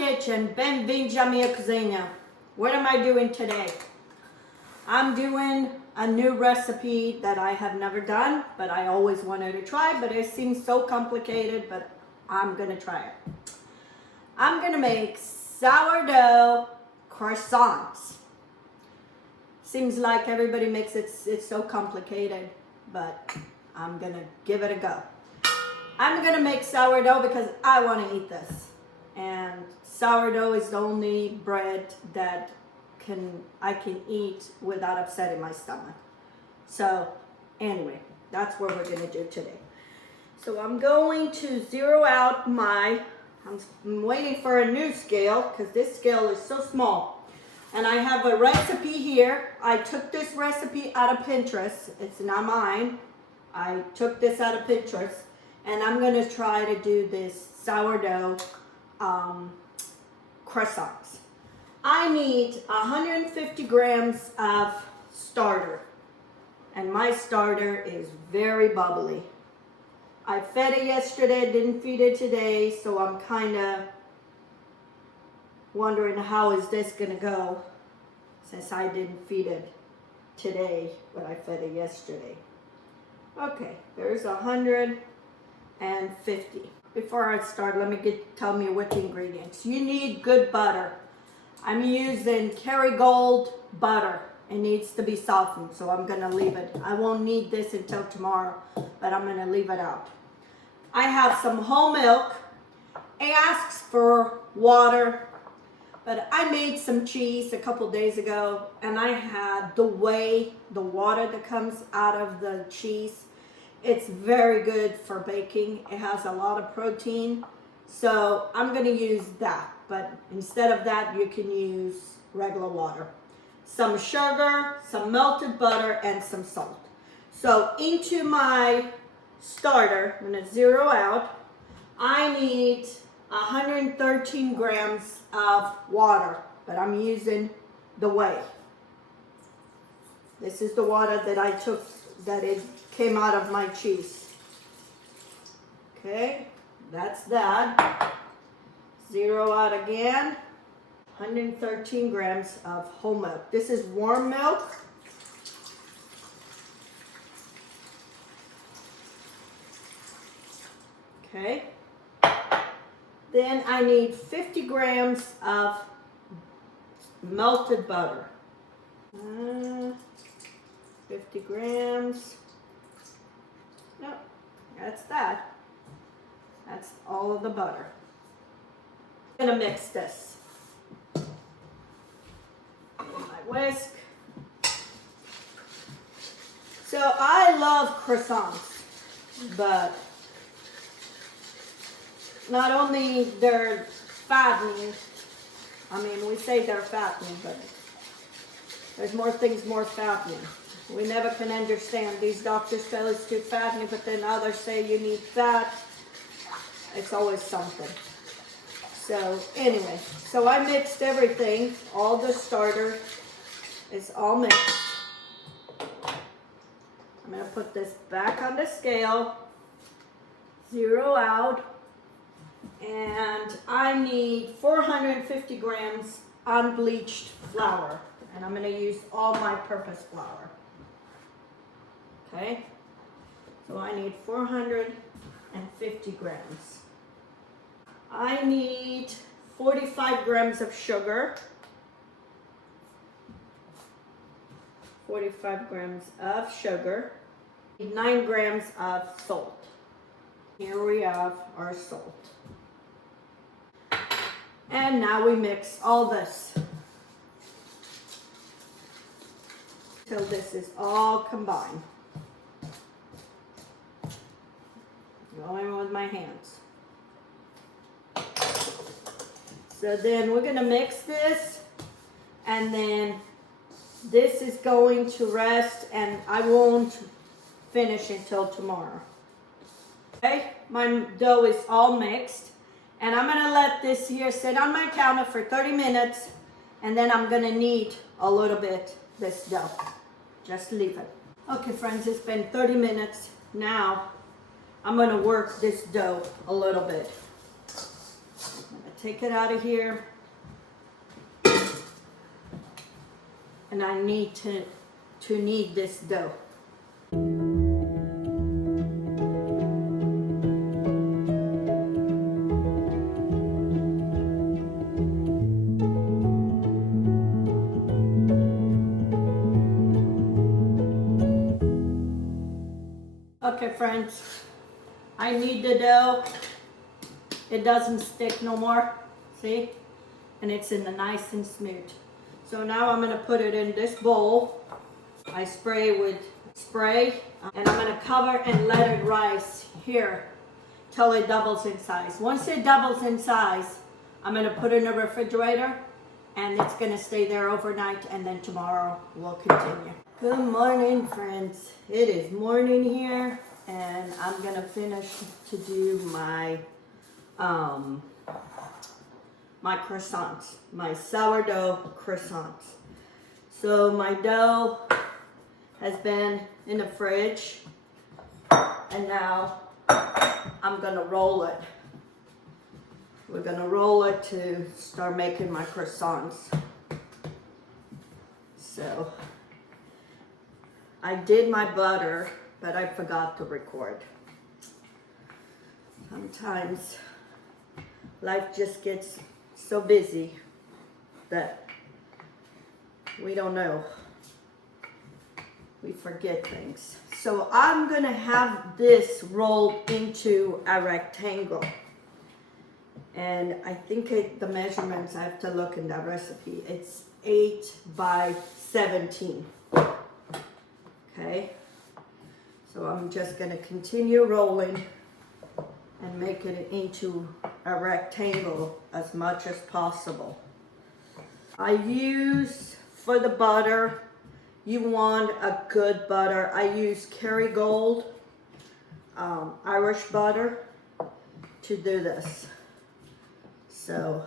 kitchen. Benvenuti alla mia cucina. What am I doing today? I'm doing a new recipe that I have never done, but I always wanted to try, but it seems so complicated, but I'm gonna try it. I'm gonna make sourdough croissants. Seems like everybody makes it, it's so complicated, but I'm gonna give it a go. I'm gonna make sourdough because I wanna eat this. And sourdough is the only bread that I can eat without upsetting my stomach. So anyway, that's what we're gonna do today. So I'm going to zero out I'm waiting for a new scale because this scale is so small. And I have a recipe here. I took this recipe out of Pinterest. It's not mine. I took this out of Pinterest. And I'm gonna try to do this sourdough croissants. I need 150 grams of starter. And my starter is very bubbly. I fed it yesterday, didn't feed it today, so I'm kind of wondering how is this gonna go since I didn't feed it today, but I fed it yesterday. Okay, there's 150. Before I start, let me tell me what the ingredients. You need good butter. I'm using Kerrygold butter. It needs to be softened, so I'm gonna leave it. I won't need this until tomorrow, but I'm gonna leave it out. I have some whole milk. It asks for water, but I made some cheese a couple days ago, and I had the water that comes out of the cheese. It's very good for baking. It has a lot of protein, so I'm gonna use that. But instead of that, you can use regular water. Some sugar, some melted butter, and some salt. So into my starter, I'm gonna zero out. I need 113 grams of water, but I'm using the whey. This is the water that I took, that it came out of my cheese. Okay, that's that. Zero out again. 113 grams of whole milk. This is warm milk. Okay. Then I need 50 grams of melted butter. 50 grams. Nope, that's that. That's all of the butter. I'm gonna mix this. My whisk. So I love croissants, but not only they're fattening, I mean, we say they're fattening, but there's more things more fattening. We never can understand. These doctors tell us too fattening, but then others say you need fat. It's always something. So anyway, so I mixed everything. All the starter is all mixed. I'm gonna put this back on the scale, zero out, and I need 450 grams unbleached flour. And I'm gonna use all-purpose flour. Okay, so I need 450 grams. I need 45 grams of sugar. 45 grams of sugar. 9 grams of salt. Here we have our salt. And now we mix all this till this is all combined. Going with my hands. So then we're gonna mix this, and then this is going to rest, and I won't finish until tomorrow. Okay, my dough is all mixed, and I'm gonna let this here sit on my counter for 30 minutes, and then I'm gonna knead a little bit this dough. Just leave it. Okay friends, it's been 30 minutes. Now I'm gonna work this dough a little bit. I'm gonna take it out of here. And I need to knead this dough. Okay friends, I knead the dough. It doesn't stick no more, see? And it's in the nice and smooth. So now I'm gonna put it in this bowl. I spray with spray, and I'm gonna cover and let it rise here till it doubles in size. Once it doubles in size, I'm gonna put it in the refrigerator, and it's gonna stay there overnight, and then tomorrow we'll continue. Good morning, friends. It is morning here, and I'm gonna finish to do my my croissants, my sourdough croissants. So my dough has been in the fridge, and now I'm gonna roll it. We're gonna roll it to start making my croissants. So I did my butter, but I forgot to record. Sometimes life just gets so busy that we don't know. We forget things. So I'm gonna have this rolled into a rectangle. And I think the measurements, I have to look in that recipe. It's 8 by 17. Okay. So I'm just gonna continue rolling and make it into a rectangle as much as possible. I use, for the butter, you want a good butter. I use Kerrygold Irish butter to do this. So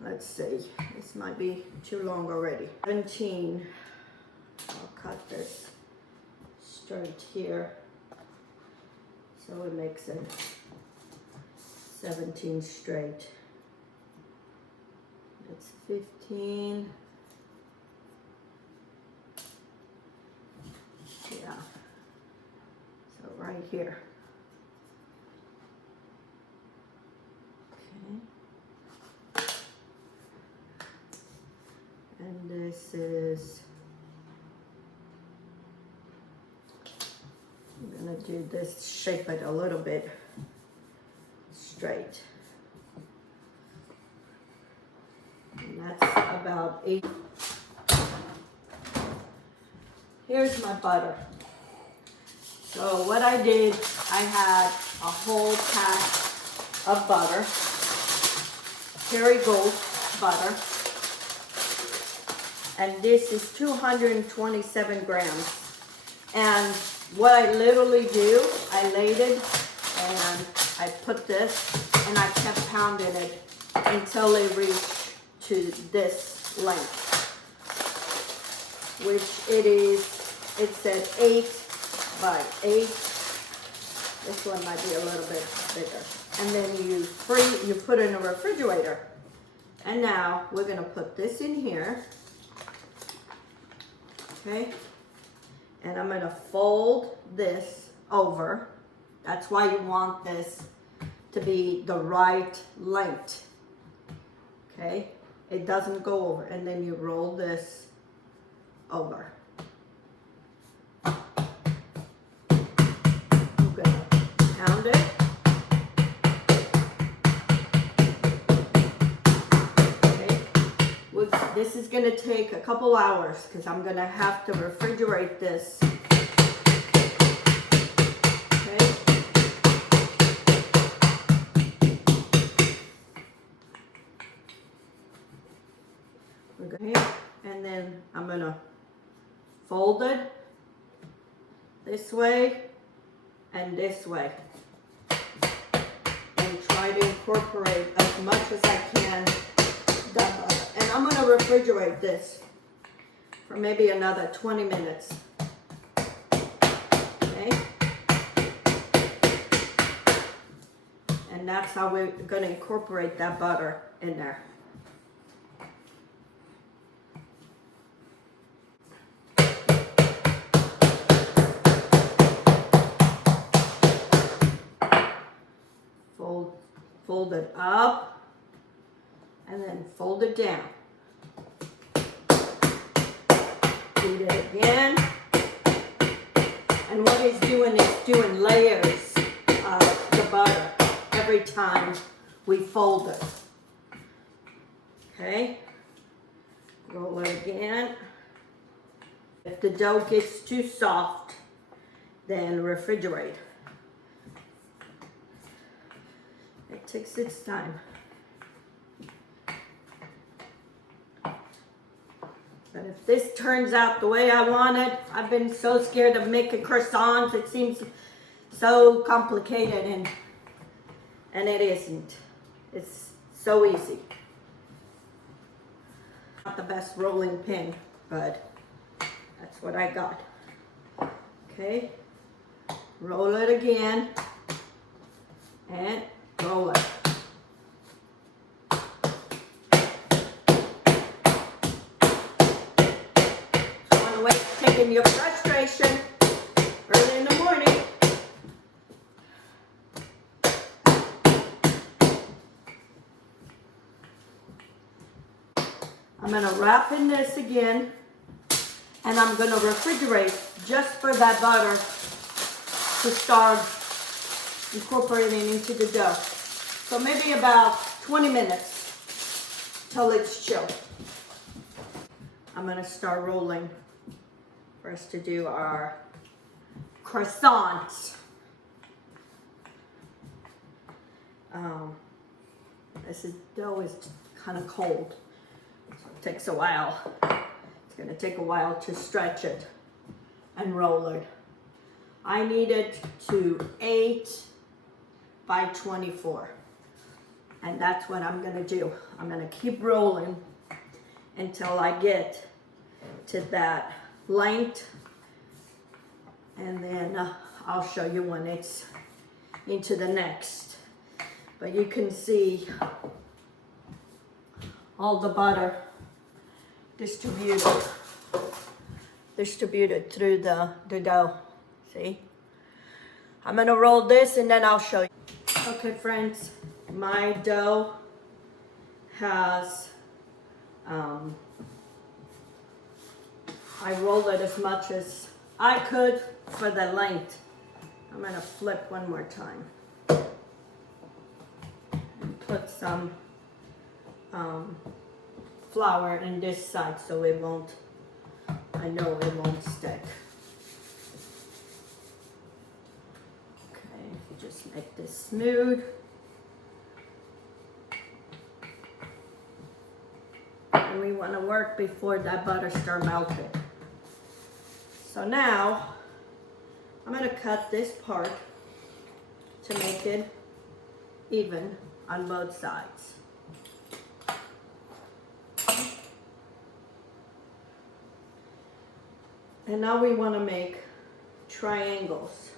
let's see, this might be too long already. 17, I'll cut this straight here. So it makes it 17 straight. It's 15. Yeah. So right here. Okay. And this is, I'm gonna do this, shape it a little bit straight. And that's about 8. Here's my butter. So what I did, I had a whole pack of butter, Kerrygold butter, and this is 227 grams. And what I literally do, I laid it and I put this and I kept pounding it until it reached to this length, which it is, it said 8 by 8. This one might be a little bit bigger. And then you put it in a refrigerator. And now we're gonna put this in here, okay? And I'm gonna fold this over. That's why you want this to be the right length, okay? It doesn't go over. And then you roll this over. I'm gonna pound it. Okay. This is gonna take a couple hours because I'm gonna have to refrigerate this. Okay, and then I'm gonna fold it this way and this way and try to incorporate as much as I can the butter. And I'm gonna refrigerate this for maybe another 20 minutes. Okay, and And that's how we're gonna incorporate that butter in there. Fold it up and then fold it down. Knead it again. And what it's doing is doing layers of the butter every time we fold it. Okay, roll it again. If the dough gets too soft, then refrigerate. It takes its time. But if this turns out the way I want it, I've been so scared of making croissants. It seems so complicated, and it isn't. It's so easy. Not the best rolling pin, but that's what I got. Okay, roll it again, and roll it. Taking your frustration early in the morning. I'm going to wrap in this again, and I'm going to refrigerate just for that butter to start incorporating into the dough. So maybe about 20 minutes till it's chilled. I'm going to start rolling for us to do our croissants. This dough is kind of cold, so it takes a while. It's going to take a while to stretch it and roll it. I need it to 8 by 24, and that's what I'm going to do. I'm going to keep rolling until I get to that length, and then I'll show you when it's into the next. But you can see all the butter distributed through the dough. See? I'm gonna roll this and then I'll show you. Okay friends, my dough has I rolled it as much as I could for the length. I'm gonna flip one more time and put some flour in this side so it won't, I know it won't stick. Okay, just make this smooth. And we want to work before that butter starts melting. So now, I'm going to cut this part to make it even on both sides. And now we want to make triangles.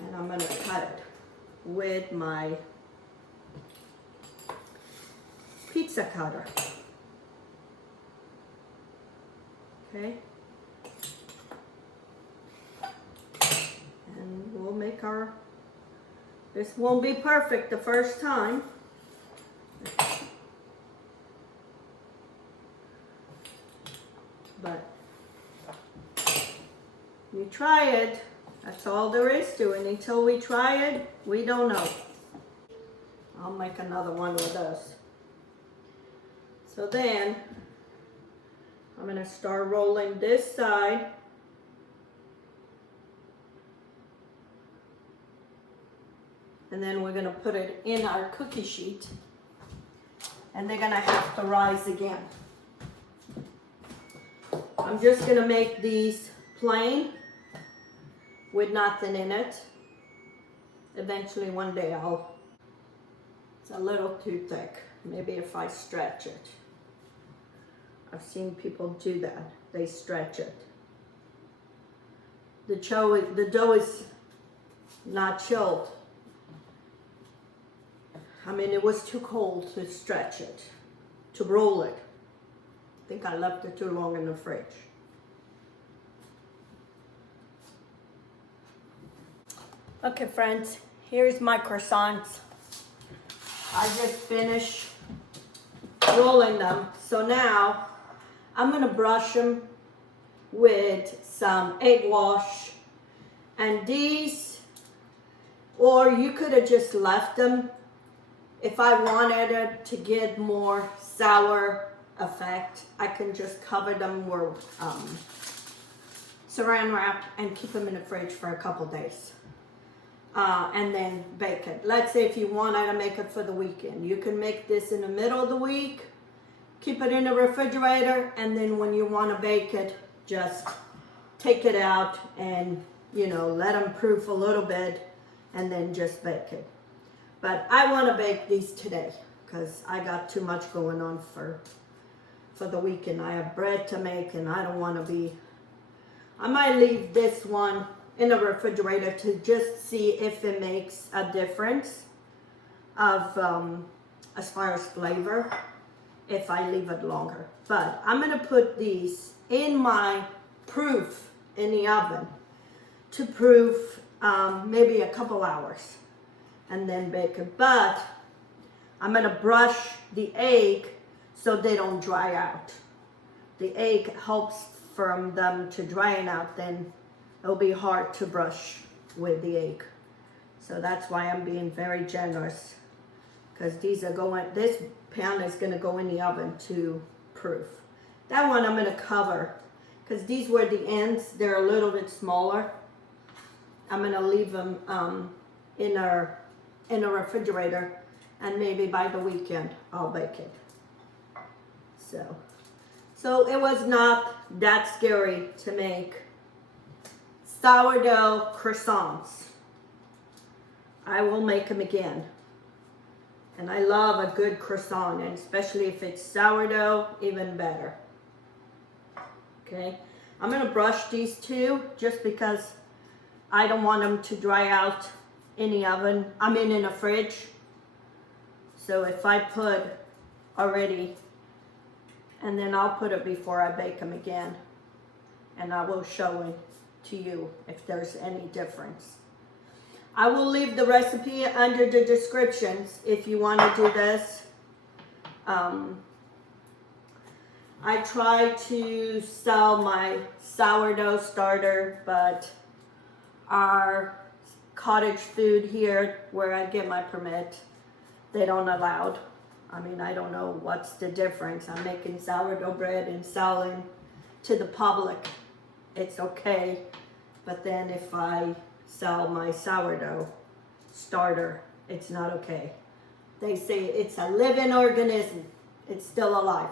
And I'm going to cut it with my pizza cutter. Okay. And we'll make this won't be perfect the first time. But you try it. That's all there is to it. Until we try it, we don't know. I'll make another one with those. So then, I'm going to start rolling this side. And then we're going to put it in our cookie sheet. And they're going to have to rise again. I'm just going to make these plain with nothing in it. Eventually one day it's a little too thick. Maybe if I stretch it. I've seen people do that. They stretch it. The dough is not chilled. I mean, it was too cold to stretch it, to roll it. I think I left it too long in the fridge. Okay, friends, here's my croissants. I just finished rolling them. So now I'm gonna brush them with some egg wash. And these, or you could have just left them. If I wanted it to get more sour effect, I can just cover them with saran wrap and keep them in the fridge for a couple days. And then bake it. Let's say if you wanted to make it for the weekend, you can make this in the middle of the week, keep it in the refrigerator, and then when you want to bake it, just take it out and, you know, let them proof a little bit and then just bake it. But I want to bake these today because I got too much going on for the weekend. I have bread to make and I don't want to be, I might leave this one in the refrigerator to just see if it makes a difference of as far as flavor if I leave it longer. But I'm going to put these in my proof in the oven to proof maybe a couple hours and then bake it. But I'm going to brush the egg so they don't dry out. The egg helps from them to drying out, then it'll be hard to brush with the egg. So that's why I'm being very generous, because these are going, this pan is going to go in the oven to proof. That one I'm going to cover because these were the ends, they're a little bit smaller. I'm going to leave them in a refrigerator, and maybe by the weekend I'll bake it. So it was not that scary to make sourdough croissants. I will make them again. And I love a good croissant, and especially if it's sourdough, even better. Okay, I'm gonna brush these two just because I don't want them to dry out in the oven. in the fridge. So if I put already, and then I'll put it before I bake them again, and I will show it to you if there's any difference. I will leave the recipe under the descriptions if you want to do this. I try to sell my sourdough starter, but our cottage food here where I get my permit, they don't allow. I mean, I don't know what's the difference. I'm making sourdough bread and selling to the public. It's okay. But then if I sell my sourdough starter, it's not okay. They say it's a living organism. It's still alive.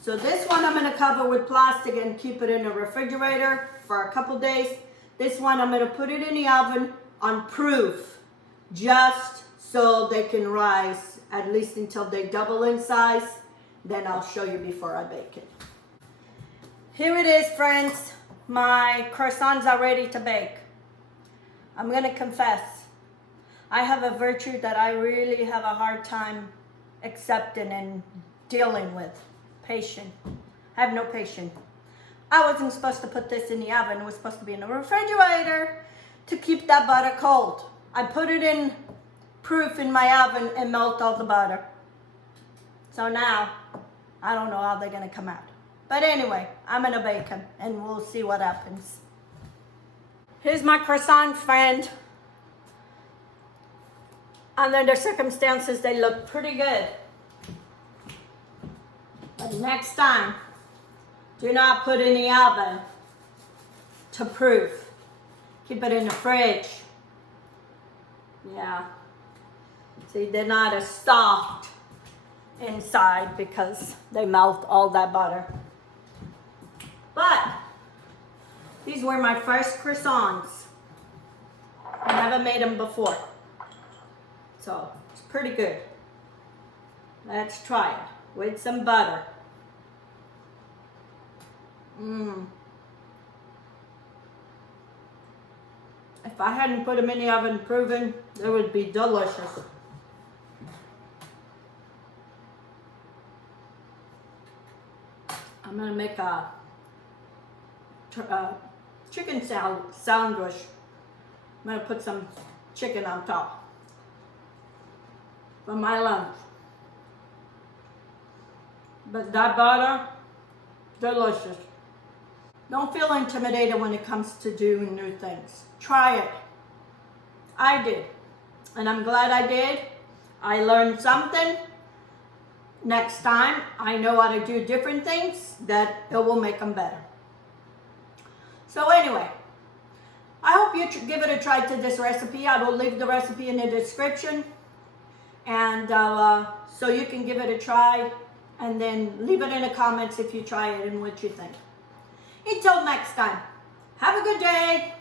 So this one I'm going to cover with plastic and keep it in the refrigerator for a couple days. This one I'm going to put it in the oven on proof, just so they can rise at least until they double in size. Then I'll show you before I bake it. Here it is, friends. My croissants are ready to bake. I'm going to confess, I have a virtue that I really have a hard time accepting and dealing with. Patience. I have no patience. I wasn't supposed to put this in the oven. It was supposed to be in the refrigerator to keep that butter cold. I put it in proof in my oven and melt all the butter. So now, I don't know how they're going to come out. But anyway, I'm going to bake them and we'll see what happens. Here's my croissant, friend. Under the circumstances, they look pretty good. But next time, do not put in the oven to proof. Keep it in the fridge. Yeah. See, they're not as soft inside because they melt all that butter. But these were my first croissants. I never made them before. So it's pretty good. Let's try it with some butter. It If I hadn't put them in the oven proven, they would be delicious. I'm gonna make a chicken sandwich. I'm gonna put some chicken on top for my lunch. But that butter, delicious. Don't feel intimidated when it comes to doing new things. Try it. I did, and I'm glad I did. I learned something. Next time, I know how to do different things that it will make them better. So anyway, I hope you give it a try to this recipe. I will leave the recipe in the description, and so you can give it a try, and then leave it in the comments if you try it and what you think. Until next time, have a good day.